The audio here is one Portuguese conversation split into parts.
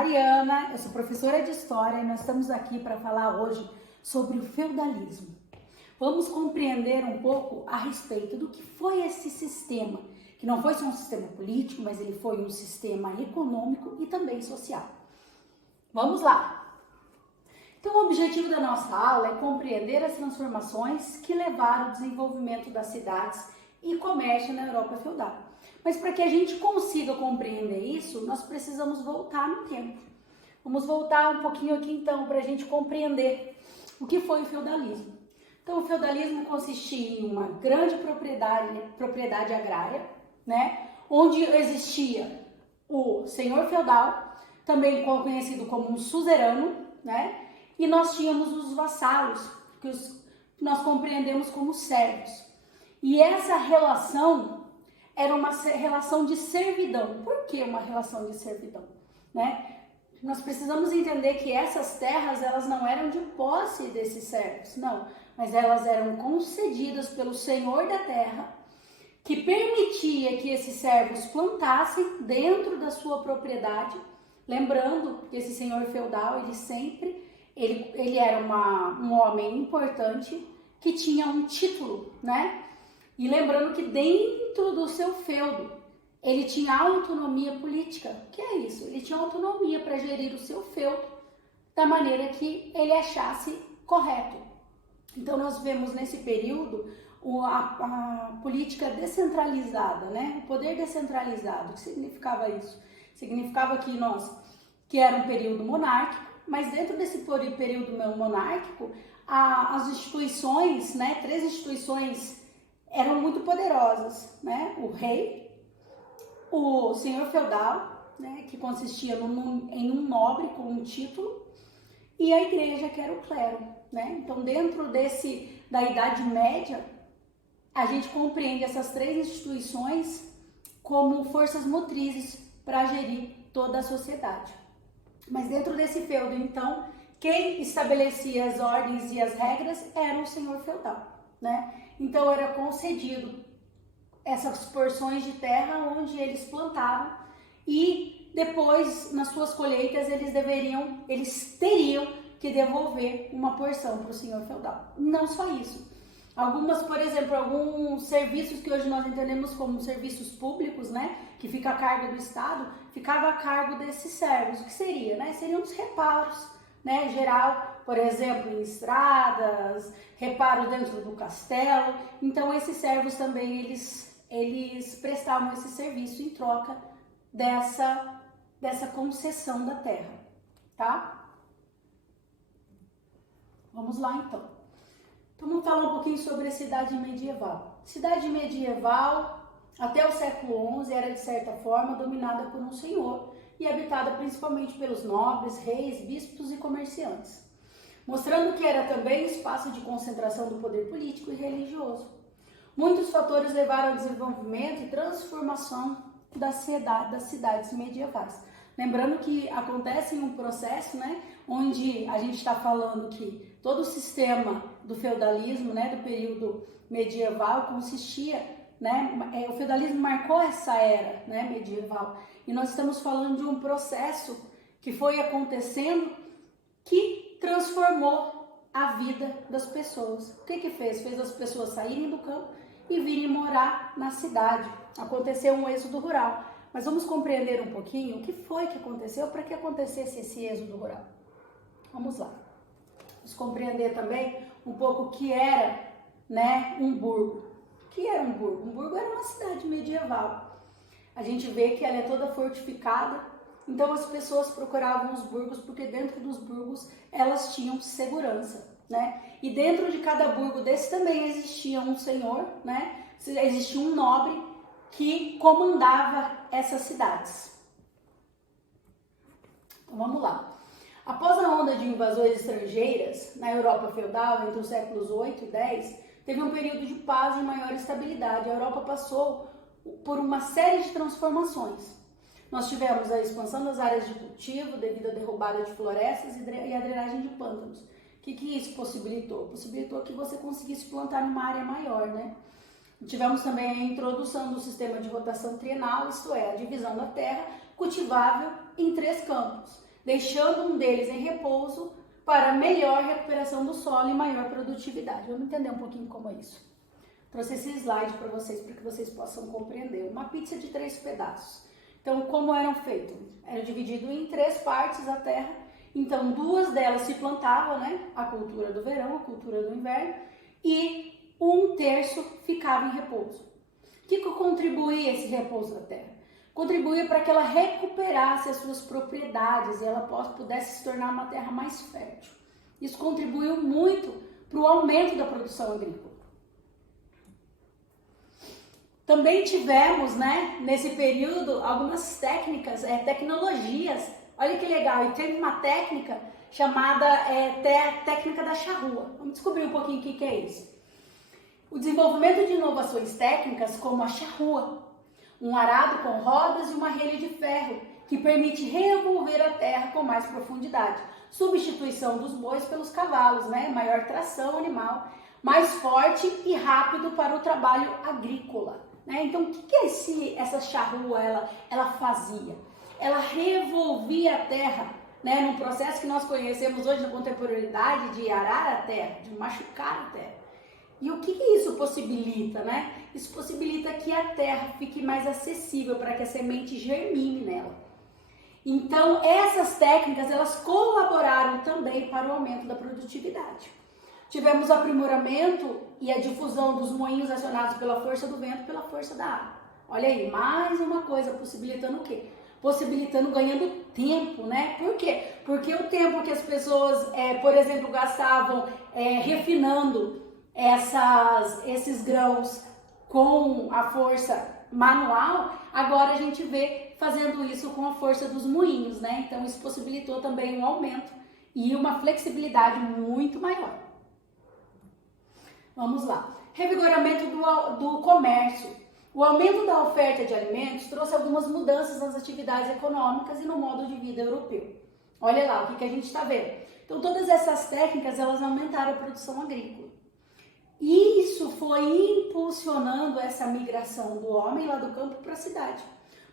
Mariana, eu sou professora de História e nós estamos aqui para falar hoje sobre o feudalismo. Vamos compreender um pouco a respeito do que foi esse sistema, que não foi só um sistema político, mas ele foi um sistema econômico e também social. Vamos lá! Então, o objetivo da nossa aula é compreender as transformações que levaram ao desenvolvimento das cidades e comércio na Europa feudal. Mas para que a gente consiga compreender isso, nós precisamos voltar no tempo. Vamos voltar um pouquinho aqui então para a gente compreender o que foi o feudalismo. Então, o feudalismo consistia em uma grande propriedade agrária, né, onde existia o senhor feudal, também conhecido como um suzerano, né, e nós tínhamos os vassalos, que nós compreendemos como servos. E essa relação era uma relação de servidão. Por que uma relação de servidão? Né? Nós precisamos entender que essas terras, elas não eram de posse desses servos, não. Mas elas eram concedidas pelo senhor da terra, que permitia que esses servos plantassem dentro da sua propriedade. Lembrando que esse senhor feudal, ele era um homem importante que tinha um título, né? E lembrando que dentro do seu feudo, ele tinha autonomia política. O que é isso? Ele tinha autonomia para gerir o seu feudo da maneira que ele achasse correto. Então, nós vemos nesse período a política descentralizada, né? O poder descentralizado. O que significava isso? Significava que era um período monárquico, mas dentro desse período monárquico, as instituições, né? 3 instituições eram muito poderosas, né? O rei, o senhor feudal, né? Que consistia em um nobre com um título, e a igreja, que era o clero, né? Então, dentro da Idade Média, a gente compreende essas 3 instituições como forças motrizes para gerir toda a sociedade. Mas dentro desse feudo, então, quem estabelecia as ordens e as regras era o senhor feudal, né? Então, era concedido essas porções de terra onde eles plantavam e depois, nas suas colheitas, eles teriam que devolver uma porção para o senhor feudal. Não só isso. Por exemplo, alguns serviços que hoje nós entendemos como serviços públicos, né, que fica a cargo do Estado, ficava a cargo desses servos. O que seria, né? Seriam os reparos, né, geral, por exemplo, em estradas, reparos dentro do castelo. Então, esses servos também, eles prestavam esse serviço em troca dessa concessão da terra, tá? Vamos lá, então. Então, vamos falar um pouquinho sobre a cidade medieval. Cidade medieval, até o século XI, era, de certa forma, dominada por um senhor e habitada principalmente pelos nobres, reis, bispos e comerciantes, mostrando que era também espaço de concentração do poder político e religioso. Muitos fatores levaram ao desenvolvimento e transformação das cidades medievais. Lembrando que acontece um processo, né, onde a gente está falando que todo o sistema do feudalismo, né, do período medieval consistia, né, o feudalismo marcou essa era, né, medieval. E nós estamos falando de um processo que foi acontecendo que transformou a vida das pessoas. O que fez? Fez as pessoas saírem do campo e virem morar na cidade. Aconteceu um êxodo rural. Mas vamos compreender um pouquinho o que foi que aconteceu para que acontecesse esse êxodo rural. Vamos lá. Vamos compreender também um pouco o que era, né, um burgo. O que era um burgo? Um burgo era uma cidade medieval. A gente vê que ela é toda fortificada, então as pessoas procuravam os burgos porque dentro dos burgos elas tinham segurança, né? E dentro de cada burgo desse também existia um senhor, né? Existia um nobre que comandava essas cidades. Então, vamos lá. Após a onda de invasões estrangeiras na Europa feudal, entre os séculos 8 e 10, teve um período de paz e maior estabilidade. A Europa passou por uma série de transformações. Nós tivemos a expansão das áreas de cultivo devido à derrubada de florestas e a drenagem de pântanos. O que isso possibilitou? Possibilitou que você conseguisse plantar numa área maior, né? Tivemos também a introdução do sistema de rotação trienal, isto é, a divisão da terra cultivável em 3 campos. deixando um deles em repouso para melhor recuperação do solo e maior produtividade. Vamos entender um pouquinho como é isso. Trouxe esse slide para que vocês possam compreender. Uma pizza de 3 pedaços. Então, como eram feitos? Era dividido em 3 partes a terra. Então, 2 delas se plantavam, né? A cultura do verão, a cultura do inverno. E 1/3 ficava em repouso. O que contribuía esse repouso da terra? Contribuía para que ela recuperasse as suas propriedades e ela pudesse se tornar uma terra mais fértil. Isso contribuiu muito para o aumento da produção agrícola. Também tivemos, né, nesse período, algumas técnicas, tecnologias. Olha que legal, e teve uma técnica chamada técnica da charrua. Vamos descobrir um pouquinho o que é isso. O desenvolvimento de inovações técnicas como a charrua, um arado com rodas e uma relha de ferro, que permite revolver a terra com mais profundidade. Substituição dos bois pelos cavalos, né? Maior tração animal, mais forte e rápido para o trabalho agrícola. Né? Então, o que essa charrua ela fazia? Ela revolvia a terra, né? Num processo que nós conhecemos hoje na contemporaneidade de arar a terra, de machucar a terra. E o que isso possibilita, né? Isso possibilita que a terra fique mais acessível para que a semente germine nela. Então, essas técnicas, elas colaboraram também para o aumento da produtividade. Tivemos o aprimoramento e a difusão dos moinhos acionados pela força do vento e pela força da água. Olha aí, mais uma coisa, possibilitando o quê? Possibilitando, ganhando tempo, né? Por quê? Porque o tempo que as pessoas, por exemplo, gastavam refinando esses grãos com a força manual, agora a gente vê fazendo isso com a força dos moinhos, né? Então isso possibilitou também um aumento e uma flexibilidade muito maior. Vamos lá. Revigoramento do comércio. O aumento da oferta de alimentos trouxe algumas mudanças nas atividades econômicas e no modo de vida europeu. Olha lá o que a gente está vendo. Então todas essas técnicas, elas aumentaram a produção agrícola. E isso foi impulsionando essa migração do homem lá do campo para a cidade.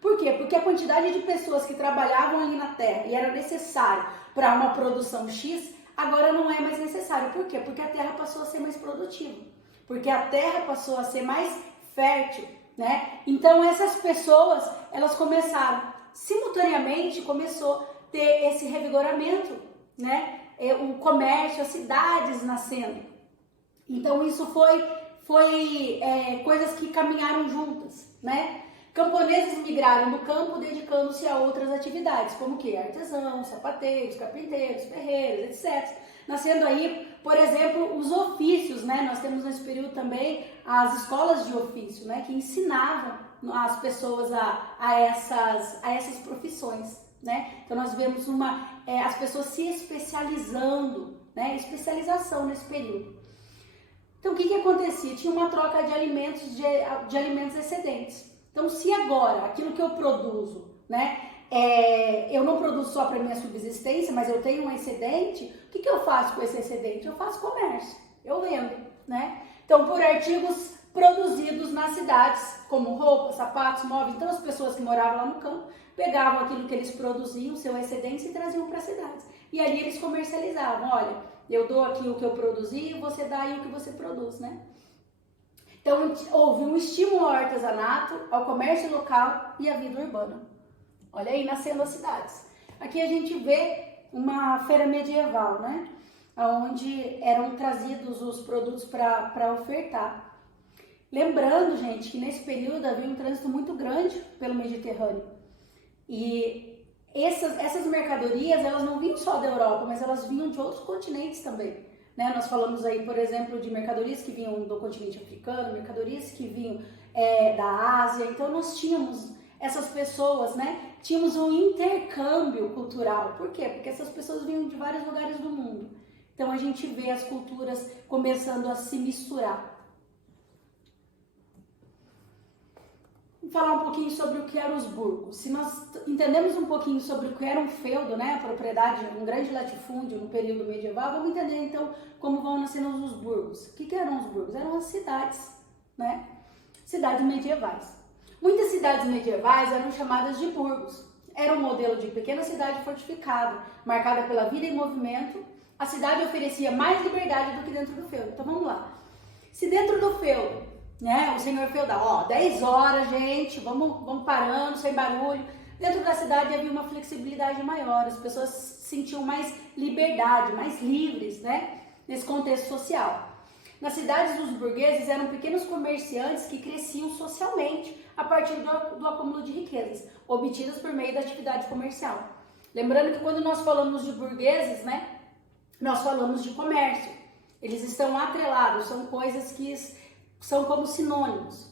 Por quê? Porque a quantidade de pessoas que trabalhavam ali na terra e era necessário para uma produção X, agora não é mais necessário. Por quê? Porque a terra passou a ser mais produtiva. Porque a terra passou a ser mais fértil, né? Então essas pessoas, elas começaram, simultaneamente começou a ter esse revigoramento, né? O comércio, as cidades nascendo. Então isso foi coisas que caminharam juntas, né? Camponeses migraram do campo dedicando-se a outras atividades, como que artesãos, sapateiros, carpinteiros, ferreiros, etc. Nascendo aí, por exemplo, os ofícios, né? Nós temos nesse período também as escolas de ofício, né? Que ensinavam as pessoas a essas profissões, né? Então nós vemos as pessoas se especializando, né? Especialização nesse período. Então, o que acontecia? Tinha uma troca de alimentos excedentes. Então, se agora, aquilo que eu produzo, né, eu não produzo só para minha subsistência, mas eu tenho um excedente, o que eu faço com esse excedente? Eu faço comércio, eu vendo, né? Então, por artigos produzidos nas cidades, como roupas, sapatos, móveis. Então, as pessoas que moravam lá no campo pegavam aquilo que eles produziam, seu excedente, e traziam para as cidades. E ali eles comercializavam, olha, eu dou aqui o que eu produzi e você dá aí o que você produz, né? Então, houve um estímulo ao artesanato, ao comércio local e à vida urbana. Olha aí, nascendo as cidades. Aqui a gente vê uma feira medieval, né? Onde eram trazidos os produtos para ofertar. Lembrando, gente, que nesse período havia um trânsito muito grande pelo Mediterrâneo. E essas mercadorias, elas não vinham só da Europa, mas elas vinham de outros continentes também. Né? Nós falamos aí, por exemplo, de mercadorias que vinham do continente africano, mercadorias que vinham da Ásia. Então nós tínhamos essas pessoas, né? Tínhamos um intercâmbio cultural. Por quê? Porque essas pessoas vinham de vários lugares do mundo. Então a gente vê as culturas começando a se misturar. Vou falar um pouquinho sobre o que eram os burgos. Se nós entendemos um pouquinho sobre o que era um feudo, né, a propriedade, um grande latifúndio no período medieval, vamos entender então como vão nascendo os burgos. O que eram os burgos? Eram as cidades, né? Cidades medievais. Muitas cidades medievais eram chamadas de burgos. era um modelo de pequena cidade fortificada, marcada pela vida em movimento. A cidade oferecia mais liberdade do que dentro do feudo. Então vamos lá. Se dentro do feudo, né, o senhor feudal, 10 horas, gente, vamos parando, sem barulho. Dentro da cidade havia uma flexibilidade maior, as pessoas sentiam mais liberdade, mais livres, né, nesse contexto social. Nas cidades, os burgueses eram pequenos comerciantes que cresciam socialmente a partir do acúmulo de riquezas, obtidas por meio da atividade comercial. Lembrando que quando nós falamos de burgueses, né, nós falamos de comércio. Eles estão atrelados, são coisas que são como sinônimos.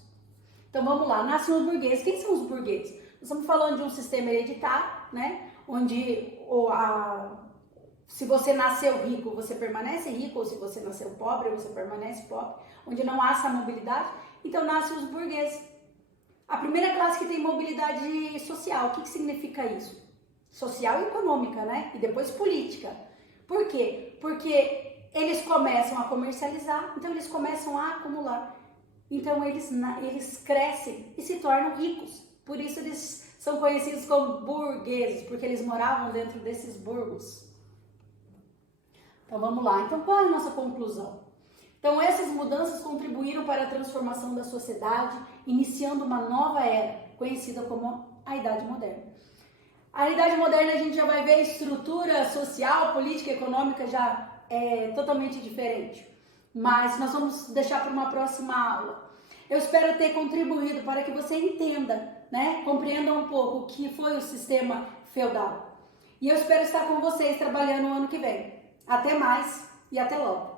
Então vamos lá, nascem os burgueses. Quem são os burgueses? Nós estamos falando de um sistema hereditário, né, onde se você nasceu rico, você permanece rico, ou se você nasceu pobre, você permanece pobre, onde não há essa mobilidade. Então nascem os burgueses. A primeira classe que tem mobilidade social, o que significa isso? Social e econômica, né? E depois política. Por quê? Porque eles começam a comercializar, então eles começam a acumular. Então eles crescem e se tornam ricos. Por isso eles são conhecidos como burgueses, porque eles moravam dentro desses burgos. Então vamos lá. Então qual é a nossa conclusão? Então essas mudanças contribuíram para a transformação da sociedade, iniciando uma nova era, conhecida como a Idade Moderna. A Idade Moderna a gente já vai ver a estrutura social, política e econômica já é totalmente diferente. Mas nós vamos deixar para uma próxima aula. Eu espero ter contribuído para que você entenda, né, compreenda um pouco o que foi o sistema feudal. E eu espero estar com vocês trabalhando no ano que vem. Até mais e até logo!